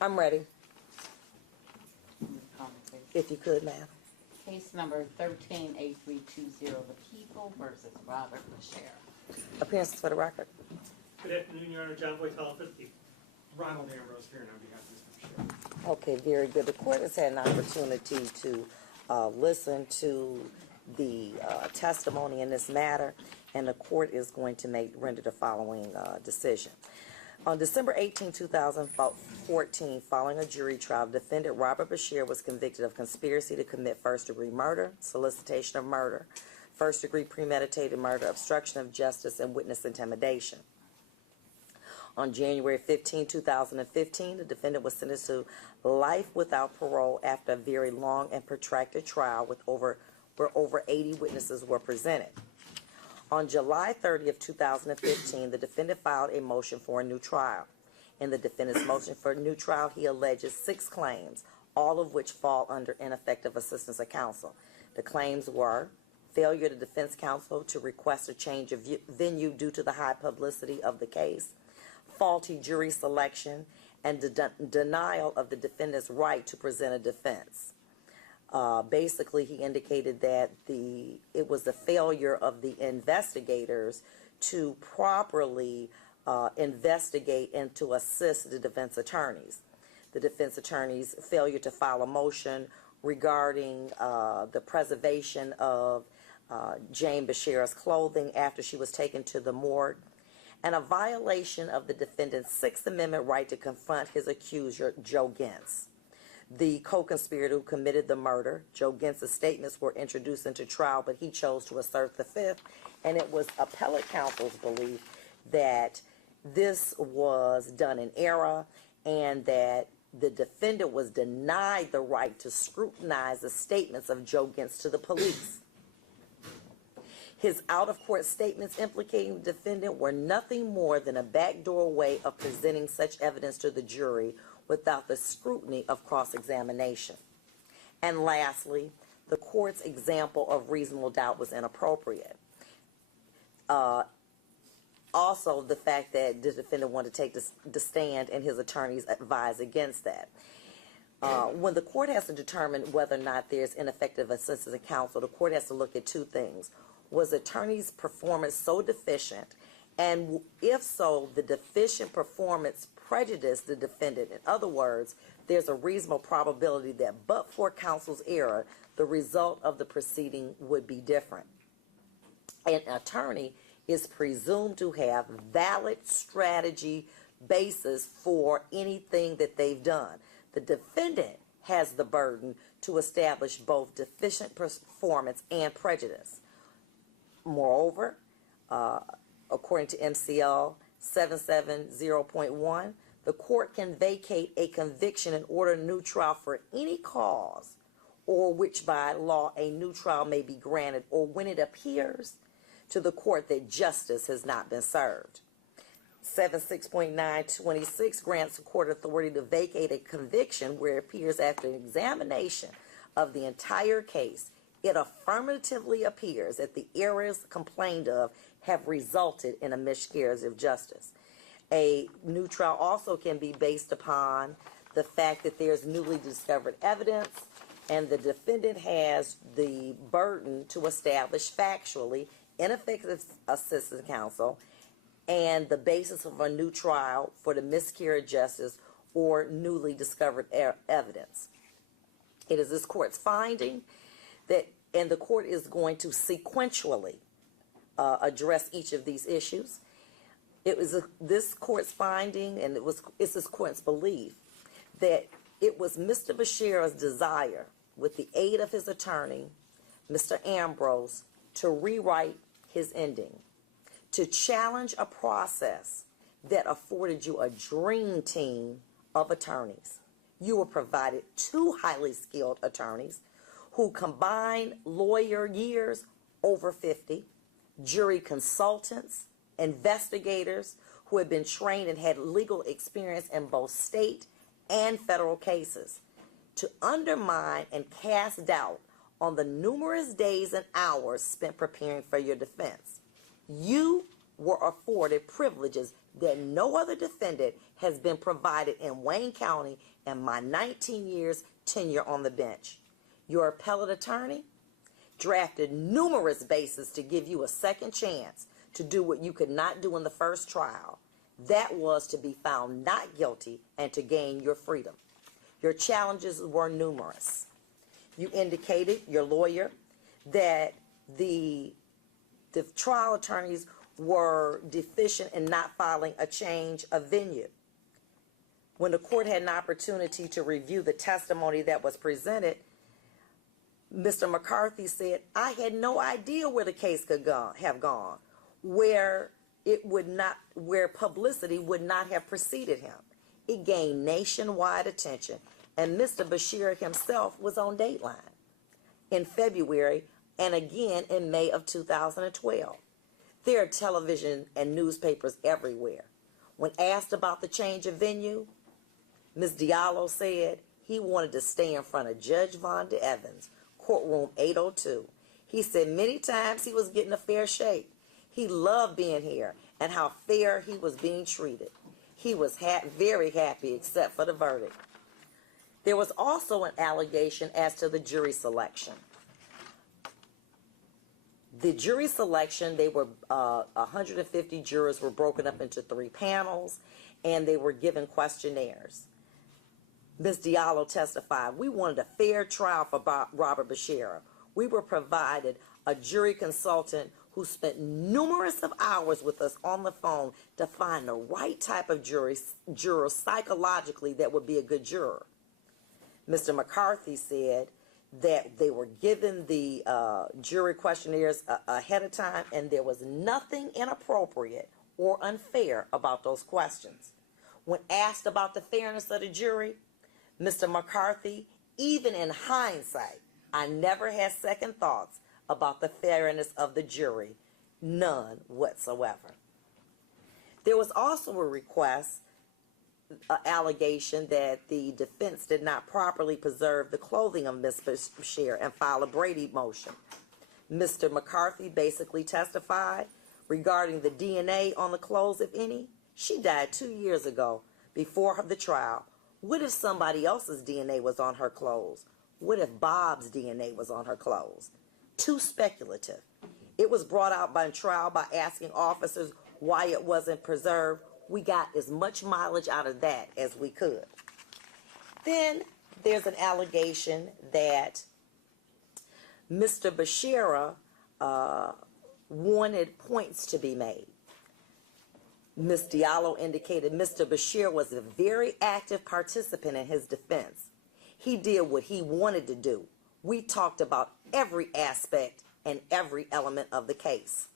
I'm ready, Call the case. if you could, ma'am. Case number 138320, The People versus Robert Bashara. Appearances for the record. Good afternoon, Your Honor. John Voitel for the people. Ronald Ambrose here on behalf of Mr. Bashara. Okay, very good. The court has had an opportunity to listen to the testimony in this matter, and the court is going to render the following decision. On December 18, 2014, following a jury trial, defendant Robert Bashara was convicted of conspiracy to commit first-degree murder, solicitation of murder, first-degree premeditated murder, obstruction of justice, and witness intimidation. On January 15, 2015, the defendant was sentenced to life without parole after a very long and protracted trial where over 80 witnesses were presented. On July 30 of 2015, the defendant filed a motion for a new trial. In the defendant's motion for a new trial, he alleges 6 claims, all of which fall under ineffective assistance of counsel. The claims were failure of defense counsel to request a change of venue due to the high publicity of the case, faulty jury selection, and denial of the defendant's right to present a defense. Basically, he indicated that it was the failure of the investigators to properly investigate and to assist the defense attorneys. The defense attorneys' failure to file a motion regarding the preservation of Jane Bashara's clothing after she was taken to the morgue, and a violation of the defendant's Sixth Amendment right to confront his accuser, Joe Gentz. The co-conspirator who committed the murder, Joe Gentz's statements were introduced into trial, but he chose to assert the fifth, and it was appellate counsel's belief that this was done in error and that the defendant was denied the right to scrutinize the statements of Joe Gentz to the police. His out-of-court statements implicating the defendant were nothing more than a backdoor way of presenting such evidence to the jury without the scrutiny of cross-examination. And lastly, the court's example of reasonable doubt was inappropriate. Also, the fact that the defendant wanted to take the stand and his attorneys advised against that. When the court has to determine whether or not there's ineffective assistance of counsel, the court has to look at 2 things. Was the attorney's performance so deficient? And if so, the deficient performance prejudiced the defendant. In other words, there's a reasonable probability that but for counsel's error, the result of the proceeding would be different. An attorney is presumed to have valid strategy basis for anything that they've done. The defendant has the burden to establish both deficient performance and prejudice. Moreover, according to MCL 770.1, the court can vacate a conviction and order a new trial for any cause or which by law a new trial may be granted or when it appears to the court that justice has not been served. 76.926 grants the court authority to vacate a conviction where it appears after an examination of the entire case it affirmatively appears that the errors complained of have resulted in a miscarriage of justice. A new trial also can be based upon the fact that there's newly discovered evidence and the defendant has the burden to establish factually ineffective assistance of counsel and the basis of a new trial for the miscarriage of justice or newly discovered evidence. It is this court's finding that, and the court is going to sequentially address each of these issues. It was this court's finding, and it's this court's belief that it was Mr. Bashara's desire, with the aid of his attorney, Mr. Ambrose, to rewrite his ending, to challenge a process that afforded you a dream team of attorneys. You were provided 2 highly skilled attorneys who combined lawyer years over 50, jury consultants, investigators who had been trained and had legal experience in both state and federal cases, to undermine and cast doubt on the numerous days and hours spent preparing for your defense. You were afforded privileges that no other defendant has been provided in Wayne County in my 19 years tenure on the bench. Your appellate attorney drafted numerous bases to give you a second chance to do what you could not do in the first trial. That was to be found not guilty and to gain your freedom. Your challenges were numerous. You indicated, your lawyer, that the trial attorneys were deficient in not filing a change of venue. When the court had an opportunity to review the testimony that was presented, Mr. McCarthy said, I had no idea where the case could have gone, where publicity would not have preceded him. It gained nationwide attention, and Mr. Bashara himself was on Dateline in February and again in May of 2012. There are television and newspapers everywhere. When asked about the change of venue, Ms. Diallo said he wanted to stay in front of Judge Vonda Evans, courtroom 802. He said many times he was getting a fair shake. He loved being here and how fair he was being treated. He was very happy except for the verdict. There was also an allegation as to the jury selection. The jury selection, 150 jurors were broken up into 3 panels, and they were given questionnaires. Ms. Diallo testified, we wanted a fair trial for Robert Bashara. We were provided a jury consultant who spent numerous of hours with us on the phone to find the right type of juror psychologically that would be a good juror. Mr. McCarthy said that they were given the jury questionnaires ahead of time, and there was nothing inappropriate or unfair about those questions. When asked about the fairness of the jury, Mr. McCarthy, even in hindsight, I never had second thoughts about the fairness of the jury, none whatsoever. There was also a request, allegation that the defense did not properly preserve the clothing of Ms. Bashara and file a Brady motion. Mr. McCarthy basically testified regarding the DNA on the clothes, if any. She died 2 years ago before the trial. What if somebody else's DNA was on her clothes? What if Bob's DNA was on her clothes? Too speculative. It was brought out by trial by asking officers why it wasn't preserved. We got as much mileage out of that as we could. Then there's an allegation that Mr. Bashara wanted points to be made. Ms. Diallo indicated Mr. Bashara was a very active participant in his defense. He did what he wanted to do. We talked about every aspect and every element of the case.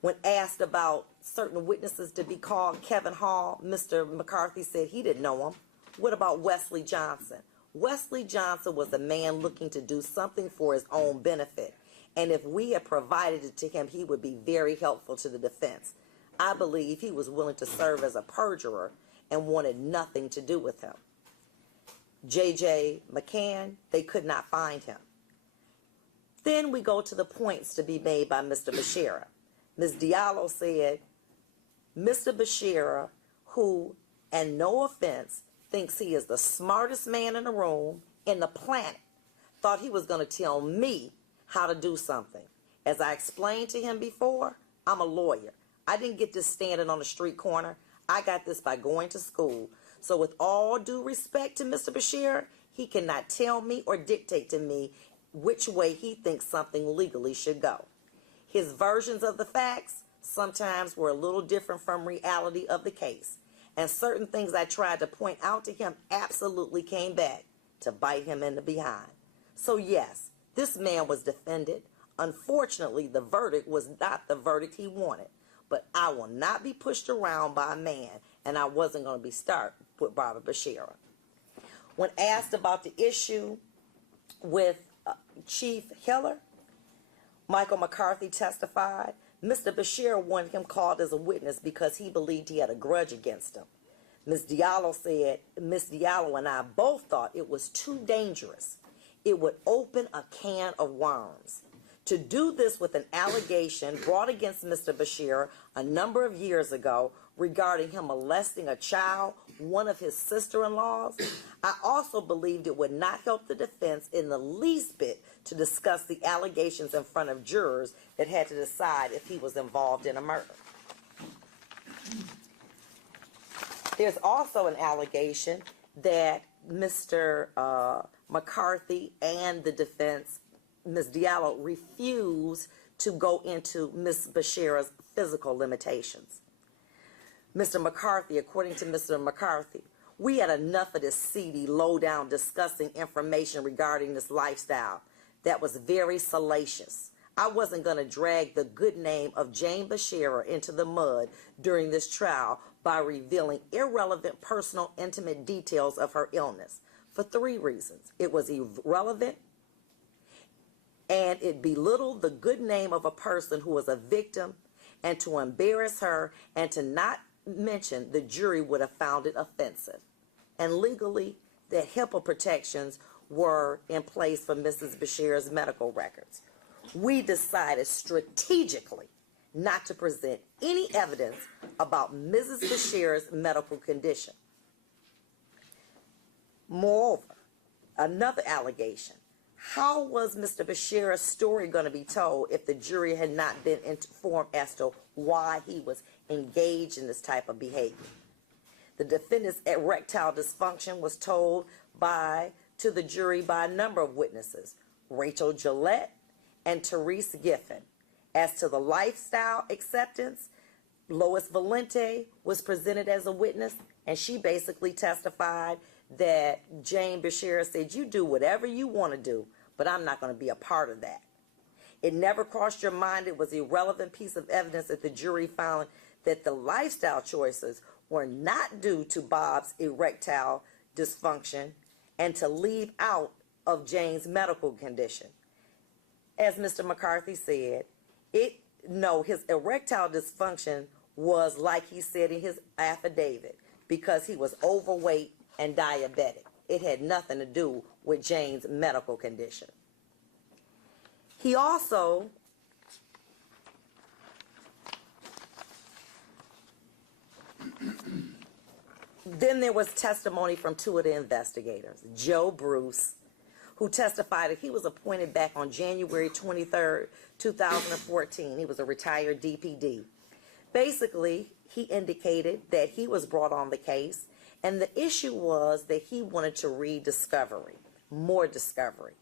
When asked about certain witnesses to be called, Kevin Hall, Mr. McCarthy said he didn't know him. What about Wesley Johnson? Wesley Johnson was a man looking to do something for his own benefit, and if we had provided it to him, he would be very helpful to the defense. I believe he was willing to serve as a perjurer and wanted nothing to do with him. J.J. McCann, they could not find him. Then we go to the points to be made by Mr. Bashara. Ms. Diallo said, Mr. Bashara, who, and no offense, thinks he is the smartest man in the room, in the planet, thought he was going to tell me how to do something. As I explained to him before, I'm a lawyer. I didn't get this standing on the street corner. I got this by going to school. So with all due respect to Mr. Bashara, he cannot tell me or dictate to me which way he thinks something legally should go. His versions of the facts sometimes were a little different from reality of the case. And certain things I tried to point out to him absolutely came back to bite him in the behind. So yes, this man was defended. Unfortunately, the verdict was not the verdict he wanted. But I will not be pushed around by a man, and I wasn't going to be start with Bob Bashara. When asked about the issue with Chief Hiller, Michael McCarthy testified, Mr. Bashara wanted him called as a witness because he believed he had a grudge against him. Ms. Diallo said, Ms. Diallo and I both thought it was too dangerous. It would open a can of worms. To do this with an allegation brought against Mr. Bashara a number of years ago regarding him molesting a child, one of his sister-in-laws, I also believed it would not help the defense in the least bit to discuss the allegations in front of jurors that had to decide if he was involved in a murder. There's also an allegation that Mr. McCarthy and the defense, Ms. Diallo, refused to go into Ms. Bashara's physical limitations. Mr. McCarthy, according to Mr. McCarthy, we had enough of this seedy, low-down discussing information regarding this lifestyle that was very salacious. I wasn't going to drag the good name of Jane Bashara into the mud during this trial by revealing irrelevant, personal, intimate details of her illness for 3 reasons. It was irrelevant, and it belittled the good name of a person who was a victim, and to embarrass her, and to not mention the jury would have found it offensive. And legally, the HIPAA protections were in place for Mrs. Bashara's medical records. We decided strategically not to present any evidence about Mrs. Bashara's medical condition. Moreover, another allegation: how was Mr. Bashara's story going to be told if the jury had not been informed as to why he was engaged in this type of behavior? The defendant's erectile dysfunction was told to the jury by a number of witnesses, Rachel Gillette and Therese Giffen. As to the lifestyle acceptance, Lois Valente was presented as a witness, and she basically testified that Jane Bashara said, "You do whatever you want to do, but I'm not going to be a part of that." It never crossed your mind it was an irrelevant piece of evidence that the jury found that the lifestyle choices were not due to Bob's erectile dysfunction and to leave out of Jane's medical condition. As Mr. McCarthy said, his erectile dysfunction was, like he said in his affidavit, because he was overweight and diabetic. It had nothing to do with Jane's medical condition. He also then there was testimony from 2 of the investigators, Joe Bruce, who testified that he was appointed back on January 23rd, 2014. He was a retired DPD. Basically, he indicated that he was brought on the case, and the issue was that he wanted to read discovery, more discovery.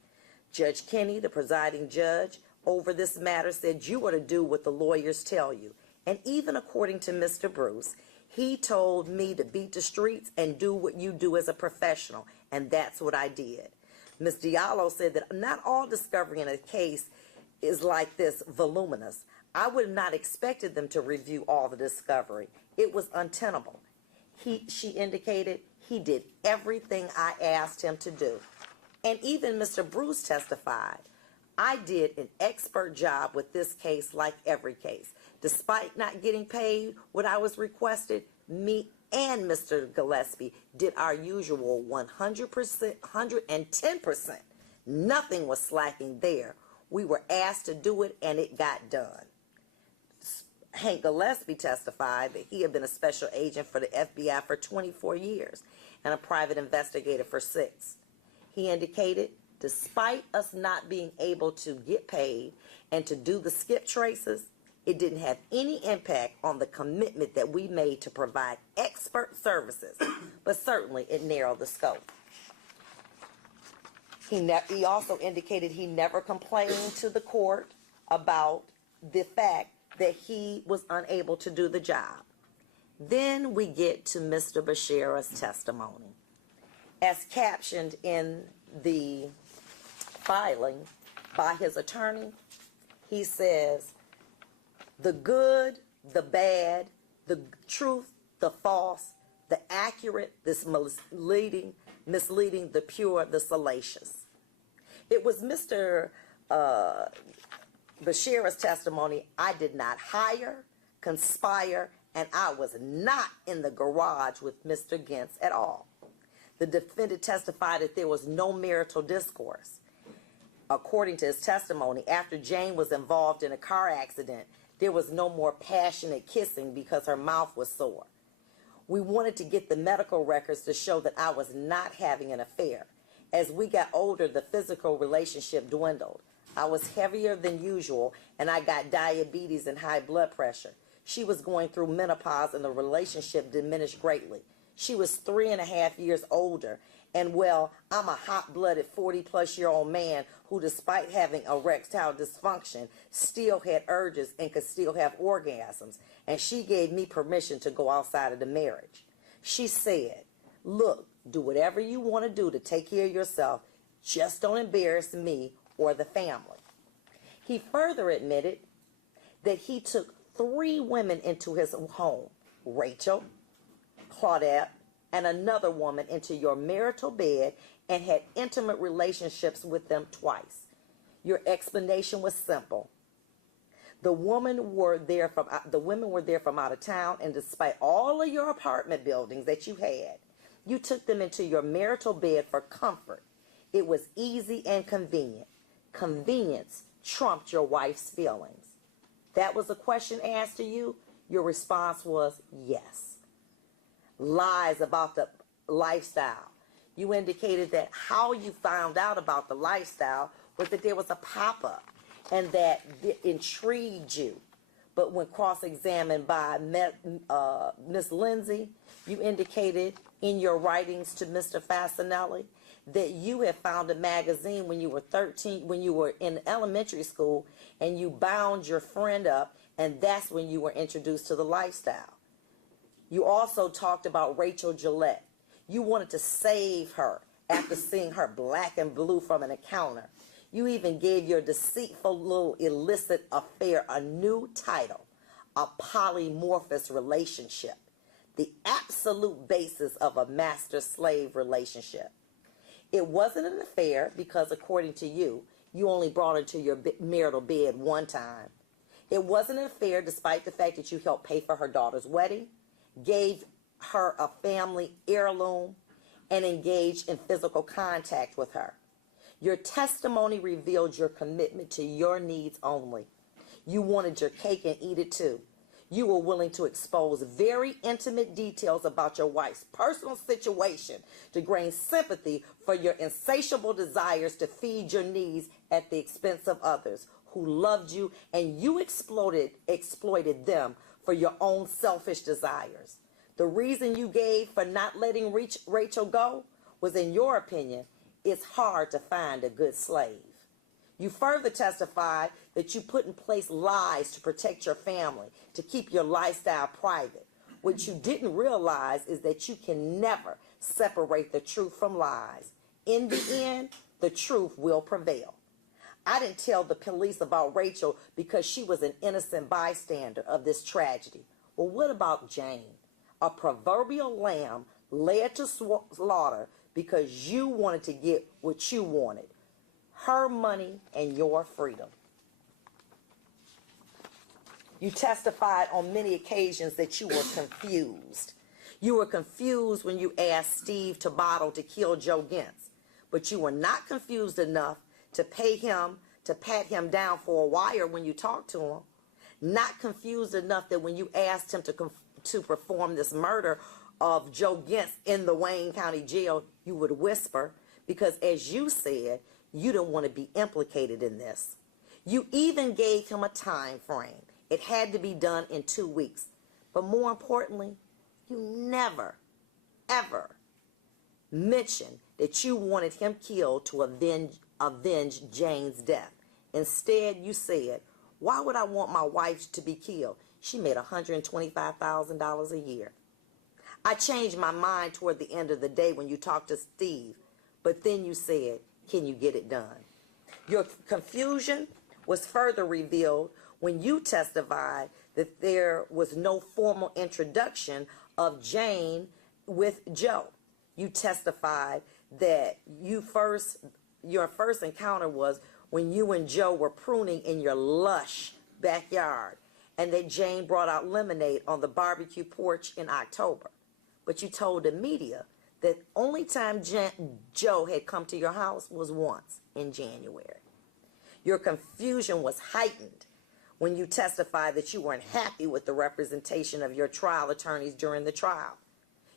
Judge Kinney, the presiding judge over this matter, said you are to do what the lawyers tell you. And even according to Mr. Bruce, he told me to beat the streets and do what you do as a professional, and that's what I did. Ms. Diallo said that not all discovery in a case is like this voluminous. I would have not expected them to review all the discovery. It was untenable. She indicated he did everything I asked him to do. And even Mr. Bruce testified, I did an expert job with this case like every case. Despite not getting paid what I was requested, me and Mr. Gillespie did our usual 100%, 110%. Nothing was slacking there. We were asked to do it, and it got done. Hank Gillespie testified that he had been a special agent for the FBI for 24 years and a private investigator for 6. He indicated, despite us not being able to get paid and to do the skip traces, it didn't have any impact on the commitment that we made to provide expert services, but certainly it narrowed the scope. He also indicated he never complained to the court about the fact that he was unable to do the job. Then we get to Mr. Bashara's testimony. As captioned in the filing by his attorney, he says, the good, the bad, the truth, the false, the accurate, this misleading, the pure, the salacious. It was Mr. Bashara's testimony, I did not hire, conspire, and I was not in the garage with Mr. Gintz at all. The defendant testified that there was no marital discourse. According to his testimony, after Jane was involved in a car accident, There was no more passionate kissing because her mouth was sore. We wanted to get the medical records to show that I was not having an affair. As we got older, the physical relationship dwindled. I was heavier than usual, and I got diabetes and high blood pressure. She was going through menopause, and the relationship diminished greatly. She was 3.5 years older, and well, I'm a hot-blooded 40-plus-year-old man who, despite having erectile dysfunction, still had urges and could still have orgasms, and she gave me permission to go outside of the marriage. She said, "Look, do whatever you want to do to take care of yourself. Just don't embarrass me or the family." He further admitted that he took 3 women into his home: Rachel, Claudette, and another woman into your marital bed and had intimate relationships with them twice. Your explanation was simple. The women were there from out of town, and despite all of your apartment buildings that you had, you took them into your marital bed for comfort. It was easy and convenient. Convenience trumped your wife's feelings. That was a question asked to you. Your response was yes. Lies about the lifestyle. You indicated that how you found out about the lifestyle was that there was a pop-up and that it intrigued you. But when cross-examined by Miss Lindsay, you indicated in your writings to Mr. Fasinelli that you had found a magazine when you were 13, when you were in elementary school, and you bound your friend up, and that's when you were introduced to the lifestyle. You also talked about Rachel Gillette. You wanted to save her after seeing her black and blue from an encounter. You even gave your deceitful little illicit affair a new title: a polymorphous relationship, the absolute basis of a master-slave relationship. It wasn't an affair because, according to you, you only brought her to your marital bed one time. It wasn't an affair despite the fact that you helped pay for her daughter's wedding, gave her a family heirloom, and engaged in physical contact with her. Your testimony revealed your commitment to your needs only. You wanted your cake and eat it too. You were willing to expose very intimate details about your wife's personal situation to gain sympathy for your insatiable desires to feed your needs at the expense of others who loved you, and you exploited them for your own selfish desires. The reason you gave for not letting Rachel go was, in your opinion, it's hard to find a good slave. You further testified that you put in place lies to protect your family, to keep your lifestyle private. What you didn't realize is that you can never separate the truth from lies. In the end, the truth will prevail. I didn't tell the police about Rachel because she was an innocent bystander of this tragedy. Well, what about Jane? A proverbial lamb led to slaughter because you wanted to get what you wanted: her money and your freedom. You testified on many occasions that you were confused. You were confused when you asked Steve Tabotto to kill Joe Gintz, but you were not confused enough to pay him to pat him down for a wire when you talked to him. Not confused enough that when you asked him to perform this murder of Joe Gintz in the Wayne County Jail, you would whisper, because as you said, you didn't want to be implicated in this. You even gave him a time frame. It had to be done in 2 weeks. But more importantly, you never, ever mentioned that you wanted him killed to avenge Jane's death. Instead, you said, "Why would I want my wife to be killed? She made $125,000 a year." I changed my mind toward the end of the day when you talked to Steve, but then you said, "Can you get it done?" Your confusion was further revealed when you testified that there was no formal introduction of Jane with Joe. You testified that your first encounter was when you and Joe were pruning in your lush backyard, and that Jane brought out lemonade on the barbecue porch in October. But you told the media that only time Joe had come to your house was once, in January. Your confusion was heightened when you testified that you weren't happy with the representation of your trial attorneys during the trial.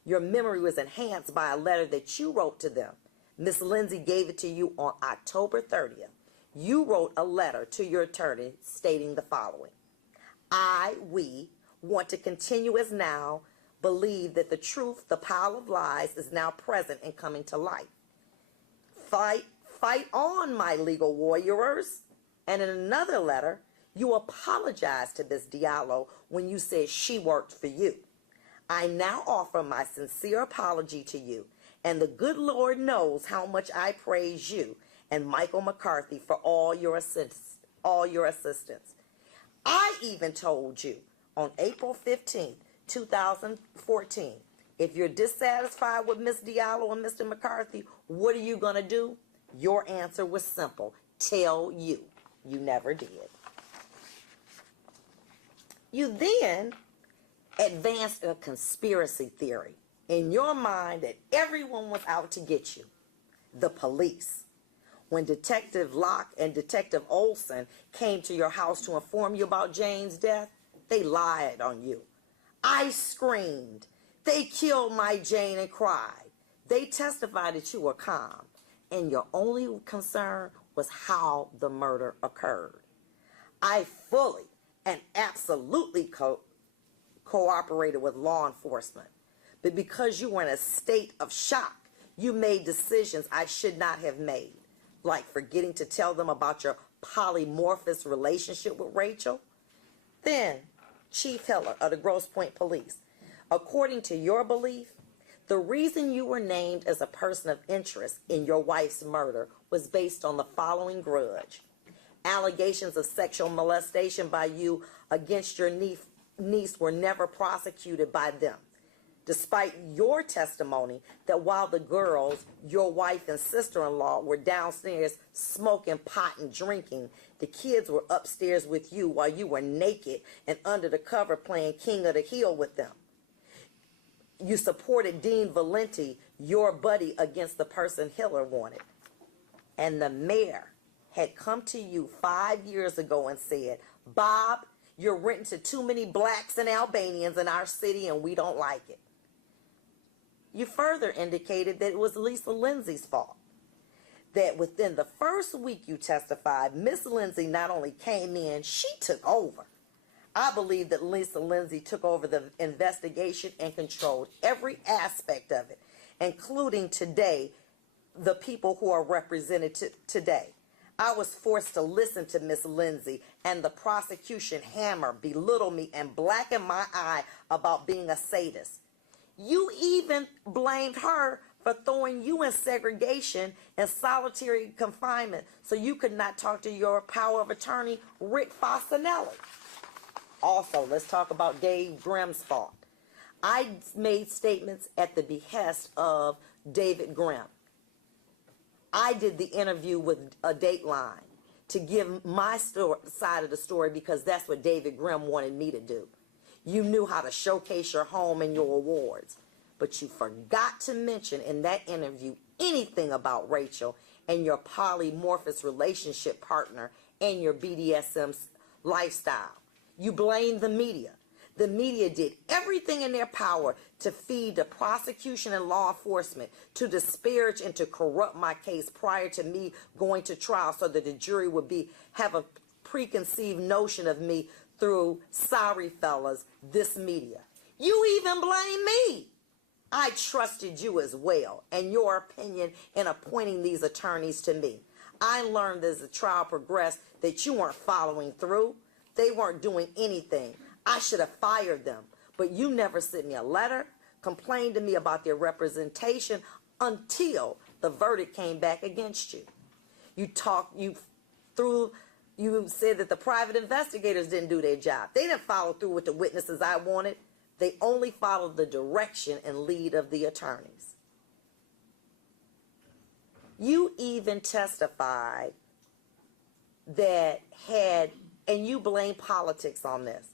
Your memory was enhanced by a letter that you wrote to them. Miss Lindsay gave it to you on October 30th. You wrote a letter to your attorney stating the following: we want to continue as now, believe that the truth, the pile of lies, is now present and coming to light. Fight on, my legal warriors. And in another letter, you apologized to Ms. Diallo when you said she worked for you. I now offer my sincere apology to you, and the good Lord knows how much I praise you and Michael McCarthy for all your assistance. I even told you on April 15th, 2014, if you're dissatisfied with Ms. Diallo and Mr. McCarthy, what are you going to do? Your answer was simple: tell you. You never did. You then advanced a conspiracy theory in your mind that everyone was out to get you. The police. When Detective Locke and Detective Olson came to your house to inform you about Jane's death, they lied on you. I screamed. They killed my Jane and cried. They testified that you were calm, and your only concern was how the murder occurred. I fully and absolutely cooperated with law enforcement, but because you were in a state of shock, you made decisions I should not have made, like forgetting to tell them about your polymorphous relationship with Rachel. Then, Chief Hiller of the Grosse Pointe Police, according to your belief, the reason you were named as a person of interest in your wife's murder was based on the following grudge: allegations of sexual molestation by you against your niece were never prosecuted by them, despite your testimony that while the girls, your wife and sister-in-law, were downstairs smoking pot and drinking, the kids were upstairs with you while you were naked and under the cover playing King of the Hill with them. You supported Dean Valenti, your buddy, against the person Hiller wanted. And the mayor had come to you 5 years ago and said, Bob, you're renting to too many blacks and Albanians in our city and we don't like it. You further indicated that it was Lisa Lindsay's fault. That within the first week you testified, Miss Lindsay not only came in, she took over. I believe that Lisa Lindsay took over the investigation and controlled every aspect of it, including today, the people who are represented today. I was forced to listen to Miss Lindsay and the prosecution hammer, belittle me, and blacken my eye about being a sadist. You even blamed her for throwing you in segregation and solitary confinement so you could not talk to your power of attorney, Rick Fasanelli. Also, let's talk about Dave Grimm's fault. I made statements at the behest of David Grimm. I did the interview with a Dateline to give my side of the story because that's what David Grimm wanted me to do. You knew how to showcase your home and your awards, but you forgot to mention in that interview anything about Rachel and your polymorphous relationship partner and your BDSM lifestyle. You blamed the media. The media did everything in their power to feed the prosecution and law enforcement, to disparage and to corrupt my case prior to me going to trial so that the jury would have a preconceived notion of me through, sorry fellas, this media. You even blame me. I trusted you as well and your opinion in appointing these attorneys to me. I learned as the trial progressed that you weren't following through. They weren't doing anything. I should have fired them, but you never sent me a letter, complained to me about their representation until the verdict came back against you. You said that the private investigators didn't do their job. They didn't follow through with the witnesses I wanted. They only followed the direction and lead of the attorneys. You even testified and you blame politics on this.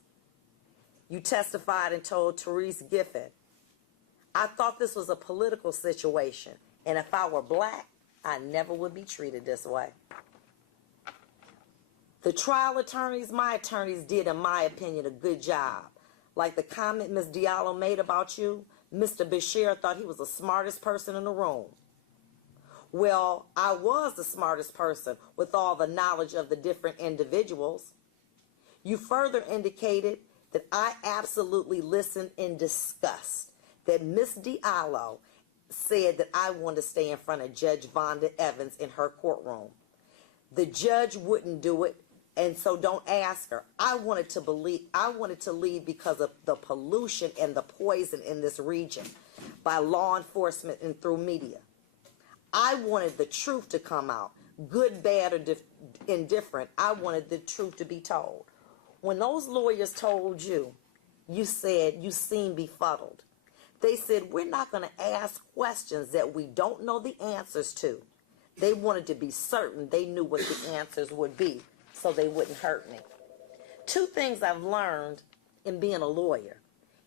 You testified and told Therese Giffen, I thought this was a political situation, and if I were black, I never would be treated this way. The trial attorneys, my attorneys, did, in my opinion, a good job. Like the comment Ms. Diallo made about you, Mr. Bashara thought he was the smartest person in the room. Well, I was the smartest person with all the knowledge of the different individuals. You further indicated that I absolutely listened in disgust, that Ms. Diallo said that I wanted to stay in front of Judge Vonda Evans in her courtroom. The judge wouldn't do it, and so don't ask her. I wanted to leave because of the pollution and the poison in this region by law enforcement and through media. I wanted the truth to come out, good, bad, or indifferent. I wanted the truth to be told. When those lawyers told you, you said you seemed befuddled. They said, we're not going to ask questions that we don't know the answers to. They wanted to be certain they knew what the answers would be so they wouldn't hurt me. Two things I've learned in being a lawyer.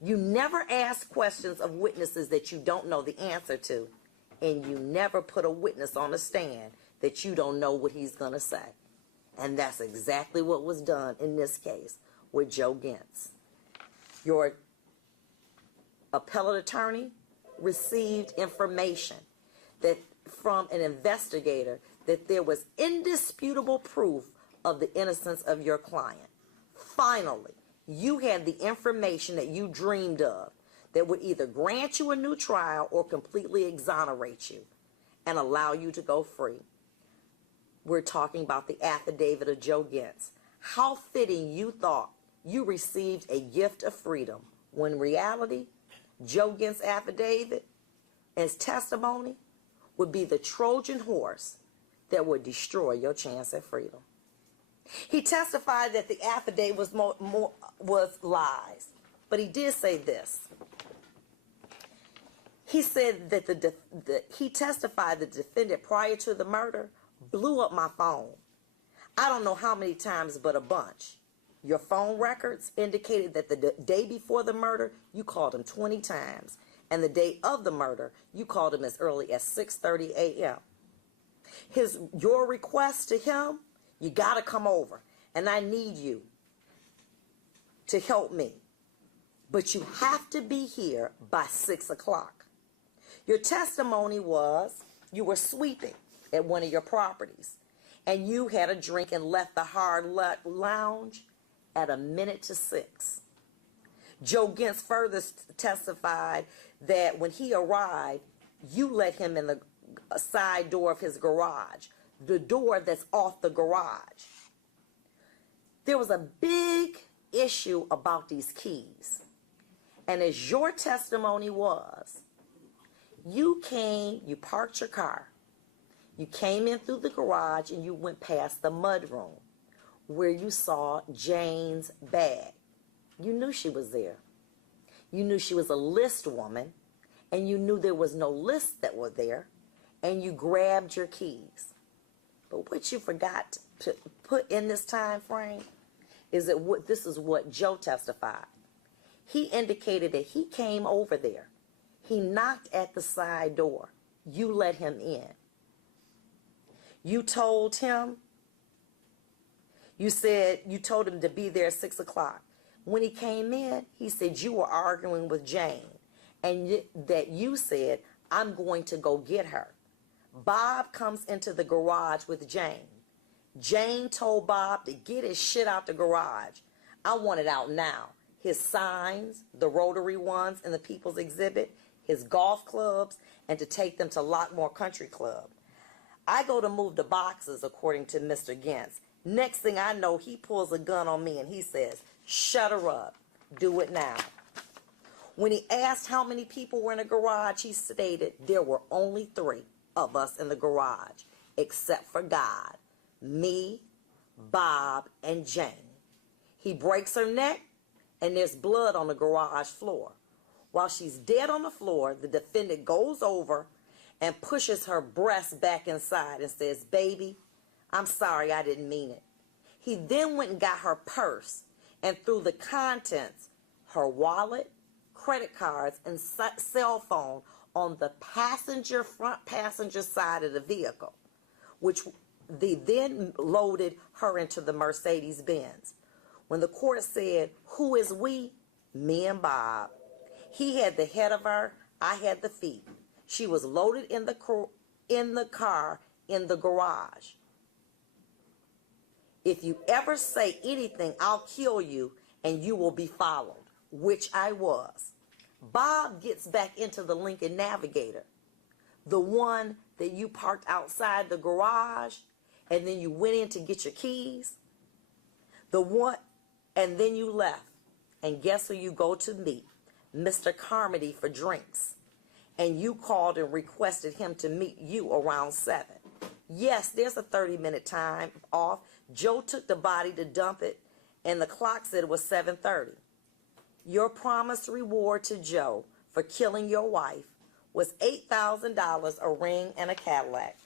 You never ask questions of witnesses that you don't know the answer to, and you never put a witness on a stand that you don't know what he's going to say. And that's exactly what was done in this case with Joe Gentz. Your appellate attorney received information that from an investigator that there was indisputable proof of the innocence of your client. Finally, you had the information that you dreamed of that would either grant you a new trial or completely exonerate you and allow you to go free. We're talking about the affidavit of Joe Gentz. How fitting you thought you received a gift of freedom when in reality, Joe Gentz affidavit and his testimony would be the Trojan horse that would destroy your chance at freedom. He testified that the affidavit was lies, but he did say this. He said that he testified the defendant prior to the murder blew up my phone. I don't know how many times, but a bunch. Your phone records indicated that the day before the murder, you called him 20 times. And the day of the murder, you called him as early as 6:30 a.m. Your request to him, you got to come over. And I need you to help me. But you have to be here by 6 o'clock. Your testimony was you were sweeping at one of your properties. And you had a drink and left the hard luck lounge at 6:50. Joe Gentz further testified that when he arrived, you let him in the side door of his garage, the door that's off the garage. There was a big issue about these keys. And as your testimony was, you parked your car, you came in through the garage and you went past the mudroom where you saw Jane's bag. You knew she was there. You knew she was a list woman, and you knew there was no list that were there, and you grabbed your keys. But what you forgot to put in this time frame is that this is what Joe testified. He indicated that he came over there. He knocked at the side door. You let him in. You told him, you told him to be there at 6 o'clock. When he came in, he said you were arguing with Jane and that you said, I'm going to go get her. Bob comes into the garage with Jane. Jane told Bob to get his shit out the garage. I want it out now. His signs, the rotary ones in the People's Exhibit, his golf clubs, and to take them to Lockmore Country Club. I go to move the boxes, according to Mr. Gentz. Next thing I know, he pulls a gun on me and he says, shut her up. Do it now. When he asked how many people were in the garage, he stated there were only 3 of us in the garage, except for God, me, Bob, and Jane. He breaks her neck, and there's blood on the garage floor. While she's dead on the floor, the defendant goes over and pushes her breast back inside and says, baby, I'm sorry, I didn't mean it. He then went and got her purse and threw the contents, her wallet, credit cards, and cell phone on the front passenger side of the vehicle, which They then loaded her into the Mercedes Benz. When the court said, "Who is we?" Me and Bob. He had the head of her, I had the feet. She was loaded in the car in the garage. "If you ever say anything, I'll kill you and you will be followed," which I was. Bob gets back into the Lincoln Navigator, the one that you parked outside the garage and then you went in to get your keys. The one, and then you left. And guess who you go to meet? Mr. Carmody for drinks. And you called and requested him to meet you around 7. Yes, there's a 30-minute time off. Joe took the body to dump it, and the clock said it was 7:30. Your promised reward to Joe for killing your wife was $8,000, a ring, and a Cadillac.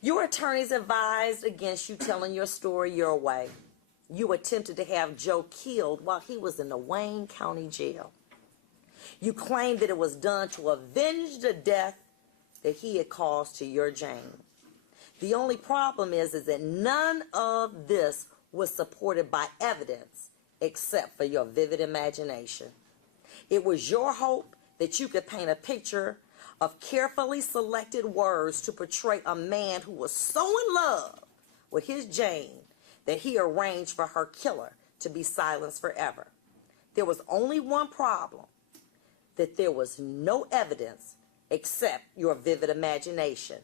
Your attorneys advised against you telling your story your way. You attempted to have Joe killed while he was in the Wayne County Jail. You claimed that it was done to avenge the death that he had caused to your Jane. The only problem is that none of this was supported by evidence except for your vivid imagination. It was your hope that you could paint a picture of carefully selected words to portray a man who was so in love with his Jane that he arranged for her killer to be silenced forever. There was only one problem, that there was no evidence except your vivid imagination.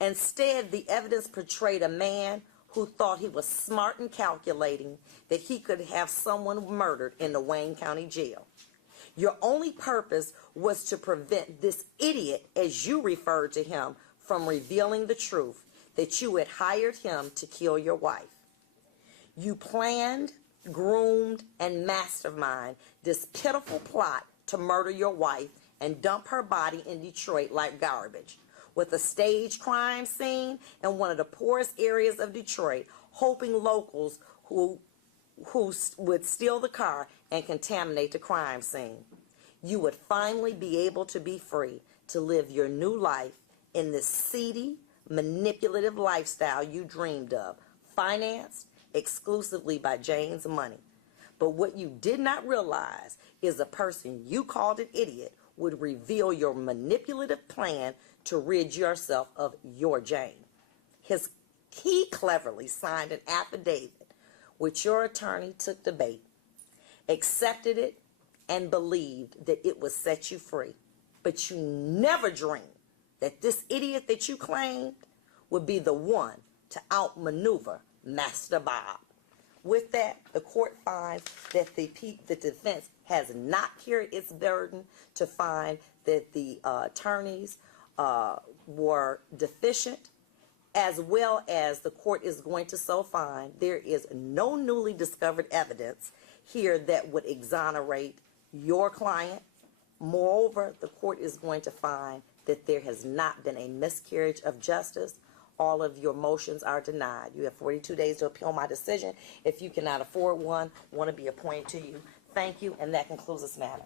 Instead, the evidence portrayed a man who thought he was smart and calculating that he could have someone murdered in the Wayne County Jail. Your only purpose was to prevent this idiot, as you referred to him, from revealing the truth that you had hired him to kill your wife. You planned, groomed, and masterminded this pitiful plot to murder your wife and dump her body in Detroit like garbage, with a staged crime scene in one of the poorest areas of Detroit, hoping locals who would steal the car and contaminate the crime scene. You would finally be able to be free to live your new life in this seedy, manipulative lifestyle you dreamed of, financed exclusively by Jane's money. But what you did not realize is the person you called an idiot would reveal your manipulative plan to rid yourself of your Jane. He cleverly signed an affidavit, which your attorney took the bait, accepted it, and believed that it would set you free. But you never dreamed that this idiot that you claimed would be the one to outmaneuver Master Bob. With that, the court finds that the defense has not carried its burden to find that the attorneys were deficient, as well as the court is going to so find there is no newly discovered evidence here that would exonerate your client. Moreover, the court is going to find that there has not been a miscarriage of justice. All of your motions are denied. You have 42 days to appeal my decision. If you cannot afford one, want to be appointed to you. Thank you, and that concludes this matter.